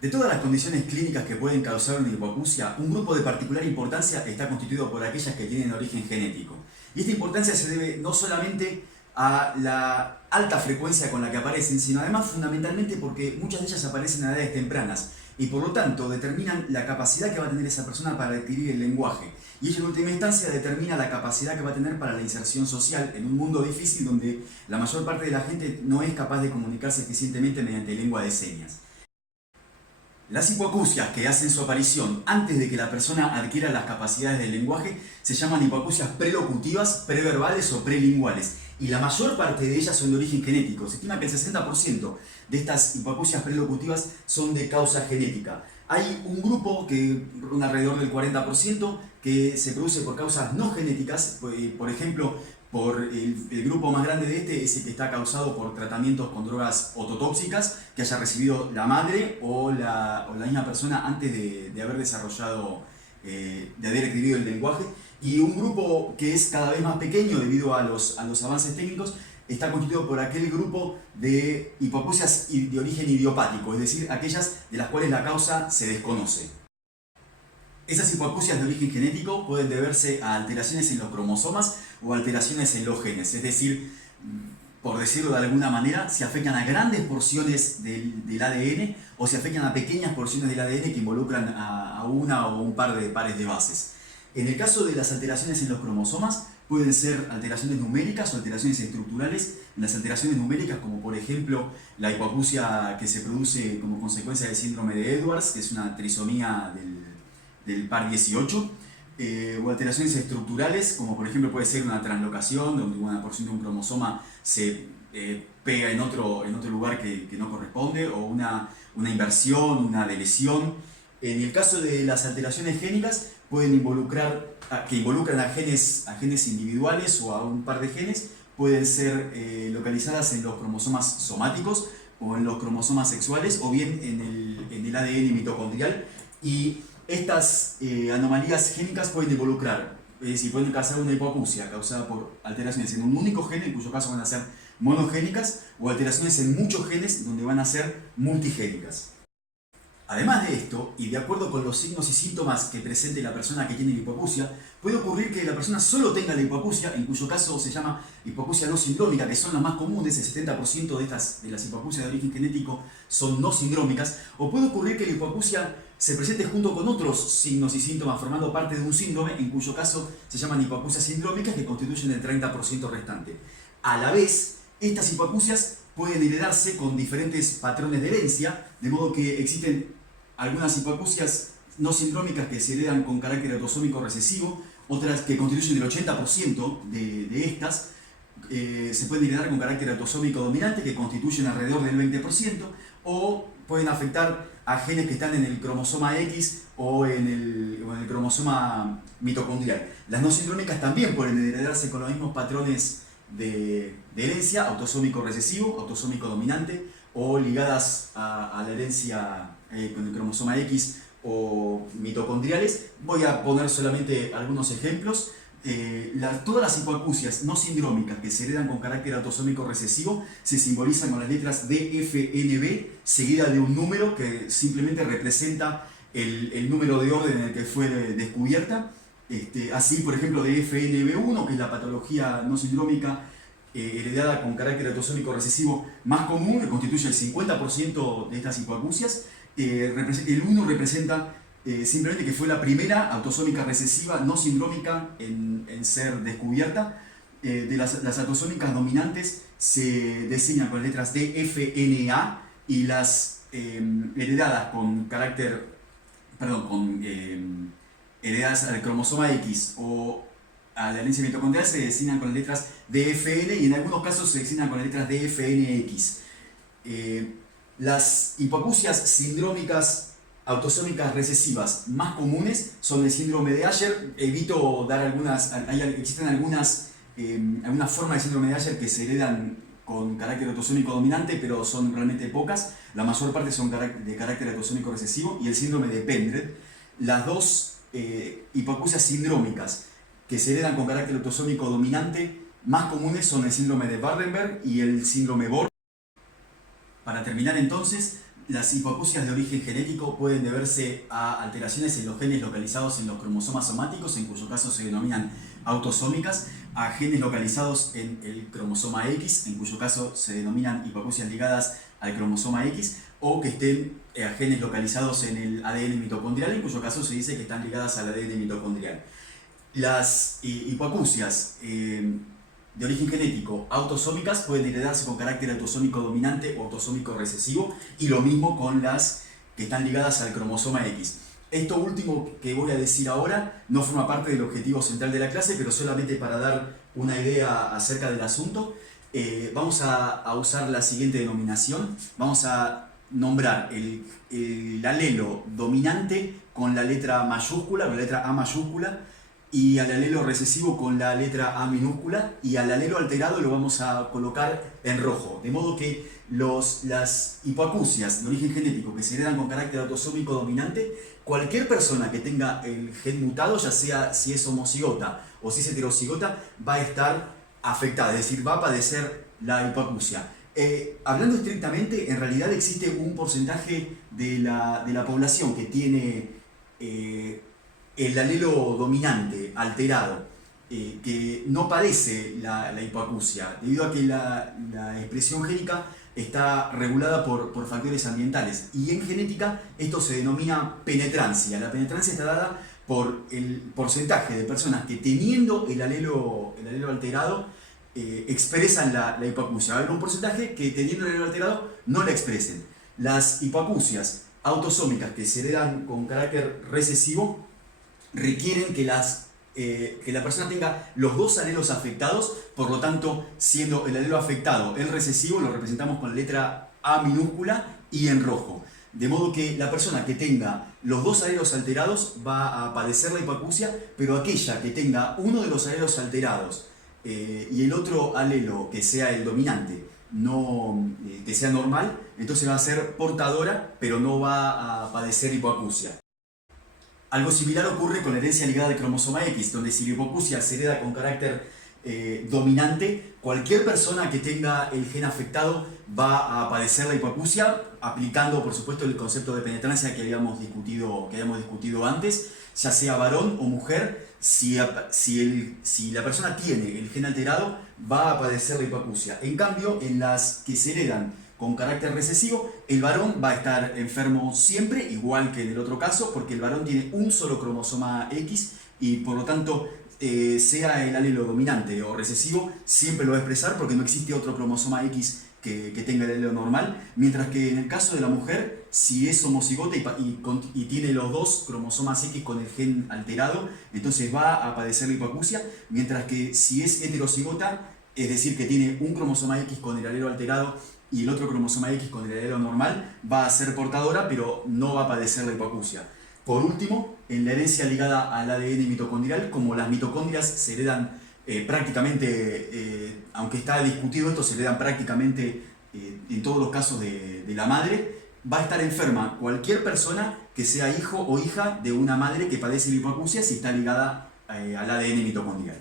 De todas las condiciones clínicas que pueden causar una hipoacusia, un grupo de particular importancia está constituido por aquellas que tienen origen genético. Y esta importancia se debe no solamente a la alta frecuencia con la que aparecen, sino además fundamentalmente porque muchas de ellas aparecen a edades tempranas y por lo tanto determinan la capacidad que va a tener esa persona para adquirir el lenguaje. Y ello en última instancia determina la capacidad que va a tener para la inserción social en un mundo difícil donde la mayor parte de la gente no es capaz de comunicarse eficientemente mediante lengua de señas. Las hipoacusias que hacen su aparición antes de que la persona adquiera las capacidades del lenguaje se llaman hipoacusias prelocutivas, preverbales o prelinguales. Y la mayor parte de ellas son de origen genético. Se estima que el 60% de estas hipoacusias prelocutivas son de causa genética. Hay un grupo que ronda alrededor del 40% que se produce por causas no genéticas, por ejemplo, el grupo más grande de este es el que está causado por tratamientos con drogas ototóxicas que haya recibido la madre o la misma persona antes de haber desarrollado, de haber adquirido el lenguaje. Y un grupo que es cada vez más pequeño debido a los avances técnicos está constituido por aquel grupo de hipoacusias de origen idiopático, es decir, aquellas de las cuales la causa se desconoce. Esas hipoacusias de origen genético pueden deberse a alteraciones en los cromosomas o alteraciones en los genes, es decir, por decirlo de alguna manera, se afectan a grandes porciones del ADN o se afectan a pequeñas porciones del ADN que involucran a una o un par de pares de bases. En el caso de las alteraciones en los cromosomas, pueden ser alteraciones numéricas o alteraciones estructurales. Las alteraciones numéricas, como por ejemplo la hipoacusia que se produce como consecuencia del síndrome de Edwards, que es una trisomía del par 18, o alteraciones estructurales, como por ejemplo puede ser una translocación, donde una porción de un cromosoma se pega en otro lugar que no corresponde, o una inversión, una deleción. En el caso de las alteraciones génicas, que involucran a genes individuales o a un par de genes, pueden ser localizadas en los cromosomas somáticos o en los cromosomas sexuales o bien en el ADN mitocondrial. Y estas anomalías génicas pueden involucrar, es decir, pueden causar una hipoacusia causada por alteraciones en un único gen, en cuyo caso van a ser monogénicas, o alteraciones en muchos genes, donde van a ser multigénicas. Además de esto, y de acuerdo con los signos y síntomas que presente la persona que tiene la hipoacusia, puede ocurrir que la persona solo tenga la hipoacusia, en cuyo caso se llama hipoacusia no sindrómica, que son las más comunes. El 70% de las hipoacusias de origen genético son no sindrómicas, o puede ocurrir que la hipoacusia se presente junto con otros signos y síntomas formando parte de un síndrome, en cuyo caso se llaman hipoacusias sindrómicas, que constituyen el 30% restante. A la vez, estas hipoacusias pueden heredarse con diferentes patrones de herencia, de modo que existen algunas hipoacusias no sindrómicas que se heredan con carácter autosómico recesivo, otras que constituyen el 80% de estas se pueden heredar con carácter autosómico dominante, que constituyen alrededor del 20%, o pueden afectar a genes que están en el cromosoma X o en el cromosoma mitocondrial. Las no sindrómicas también pueden heredarse con los mismos patrones de herencia, autosómico recesivo, autosómico dominante, o ligadas a la herencia con el cromosoma X o mitocondriales. Voy a poner solamente algunos ejemplos. Todas las hipoacusias no sindrómicas que se heredan con carácter autosómico recesivo se simbolizan con las letras DFNB seguida de un número que simplemente representa el número de orden en el que fue descubierta. Así, por ejemplo, DFNB1, que es la patología no sindrómica heredada con carácter autosómico recesivo más común, que constituye el 50% de estas hipoacusias. El 1 representa simplemente que fue la primera autosómica recesiva no sindrómica en ser descubierta. De las autosómicas dominantes se designan con las letras DFNA, y las heredadas con carácter, heredadas al cromosoma X o a la herencia mitocondrial se designan con las letras DFN, y en algunos casos se designan con las letras DFNX. Las hipoacusias sindrómicas autosómicas recesivas más comunes son el síndrome de Asher. Evito dar existen algunas formas de síndrome de Asher que se heredan con carácter autosómico dominante, pero son realmente pocas. La mayor parte son de carácter autosómico recesivo. Y el síndrome de Pendred. Las dos hipoacusias sindrómicas que se heredan con carácter autosómico dominante más comunes son el síndrome de Waardenburg y el síndrome Borg. Para terminar entonces, Las hipoacusias de origen genético pueden deberse a alteraciones en los genes localizados en los cromosomas somáticos, en cuyo caso se denominan autosómicas, a genes localizados en el cromosoma X, en cuyo caso se denominan hipoacusias ligadas al cromosoma X, o que estén a genes localizados en el ADN mitocondrial, en cuyo caso se dice que están ligadas al ADN mitocondrial. Las hipoacusias de origen genético autosómicas pueden heredarse con carácter autosómico dominante o autosómico recesivo, y lo mismo con las que están ligadas al cromosoma X. Esto último que voy a decir ahora no forma parte del objetivo central de la clase, pero solamente para dar una idea acerca del asunto, vamos a usar la siguiente denominación. Vamos a nombrar el alelo dominante con la letra mayúscula, con la letra A mayúscula, y al alelo recesivo con la letra A minúscula, y al alelo alterado lo vamos a colocar en rojo. De modo que las hipoacusias de origen genético que se heredan con carácter autosómico dominante, cualquier persona que tenga el gen mutado, ya sea si es homocigota o si es heterocigota, va a estar afectada, es decir, va a padecer la hipoacusia. Hablando estrictamente, en realidad existe un porcentaje de la población que tiene el alelo dominante alterado, que no padece la hipoacusia, debido a que la expresión génica está regulada por factores ambientales, y en genética esto se denomina penetrancia. La penetrancia está dada por el porcentaje de personas que, teniendo el alelo alterado, expresan la hipoacusia. Va a haber un porcentaje que, teniendo el alelo alterado, no la expresen. Las hipoacusias autosómicas que se heredan con carácter recesivo requieren que la persona tenga los dos alelos afectados. Por lo tanto, siendo el alelo afectado el recesivo, lo representamos con la letra A minúscula y en rojo. De modo que la persona que tenga los dos alelos alterados va a padecer la hipoacusia, pero aquella que tenga uno de los alelos alterados y el otro alelo que sea el dominante, que sea normal, entonces va a ser portadora, pero no va a padecer hipoacusia. Algo similar ocurre con la herencia ligada al cromosoma X, donde si la hipoacusia se hereda con carácter dominante, cualquier persona que tenga el gen afectado va a padecer la hipoacusia, aplicando por supuesto el concepto de penetrancia que habíamos discutido antes, ya sea varón o mujer. Si la persona tiene el gen alterado, va a padecer la hipoacusia. En cambio, en las que se heredan con carácter recesivo, el varón va a estar enfermo siempre, igual que en el otro caso, porque el varón tiene un solo cromosoma X, y por lo tanto, sea el alelo dominante o recesivo, siempre lo va a expresar, porque no existe otro cromosoma X que tenga el alelo normal. Mientras que en el caso de la mujer, si es homocigota y tiene los dos cromosomas X con el gen alterado, entonces va a padecer la hipoacusia. Mientras que si es heterocigota, es decir, que tiene un cromosoma X con el alelo alterado y el otro cromosoma X con el alelo normal, va a ser portadora, pero no va a padecer la hipoacusia. Por último, en la herencia ligada al ADN mitocondrial, como las mitocondrias se heredan prácticamente, aunque está discutido esto, se heredan prácticamente en todos los casos de la madre, va a estar enferma cualquier persona que sea hijo o hija de una madre que padece la hipoacusia si está ligada al ADN mitocondrial.